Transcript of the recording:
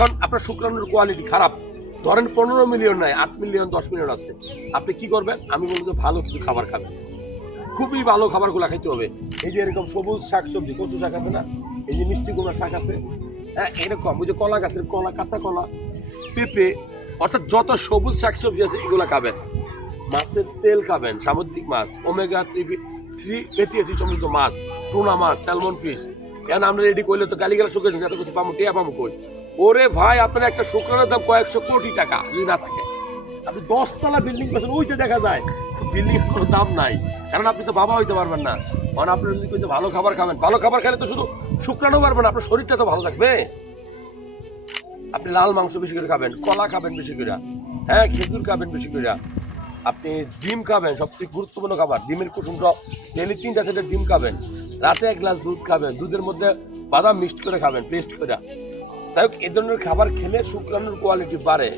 এখন আপনার শুক্রাণুর কোয়ালিটি খারাপ, ধরেন 15 মিলিয়ন নাই, 8 মিলিয়ন 10 মিলিয়ন আছে, আপনি কি করবেন? আমি বলবো যে ভালো কিছু খাবার খাবেন, খুবই ভালো খাবারগুলো খাইতে হবে। এই যে এরকম সবুজ শাক সবজি, কচু শাক আছে না, এই যে মিষ্টি কুমড়া শাক আছে, হ্যাঁ এরকম ওই যে কলা গাছের কলা, কাঁচা কলা, পেঁপে, অর্থাৎ যত সবুজ শাক সবজি আছে এগুলো খাবেন। মাছের তেল খাবেন, সামুদ্রিক মাছ, ওমেগা 3 ফ্যাটি অ্যাসিড সমৃদ্ধ মাছ, টুনা মাছ, স্যালমন ফিশ। কেন আমরা রেডি করলে তো গালিগালা শুকিয়ে এত কিছু পাবো, টিয়া পাবো কই? ওরে ভাই, আপনার একটা শুক্রানোর দাম কয়েকশো কোটি টাকা যদি না থাকে। আপনি 10 তলা বিল্ডিং করছেন, ওইটা দেখা যায় বিল্ডিং এর কোনো দাম নাই, কারণ আপনি তো বাবা হইতে পারবেন না। কারণ আপনি যদি কিন্তু ভালো খাবার খাবেন, ভালো খাবার খেলে তো শুধু শুক্রাণু পারবেন, আপনার শরীরটা তো ভালো থাকবে। আপনি লাল মাংস বেশি করে খাবেন, কলা খাবেন বেশি করে, হ্যাঁ খেজুর খাবেন বেশি করে, আপনি ডিম খাবেন, সবচেয়ে গুরুত্বপূর্ণ খাবার ডিমের কুসুম সহ ডেলি 3টা সেটের ডিম খাবেন, রাতে 1 গ্লাস দুধ খাবেন, দুধের মধ্যে বাদাম মিক্সড করে খাবেন পেস্ট করে। যাই হোক, এই ধরনের খাবার খেলে শুক্রাণুর কোয়ালিটি বাড়ে।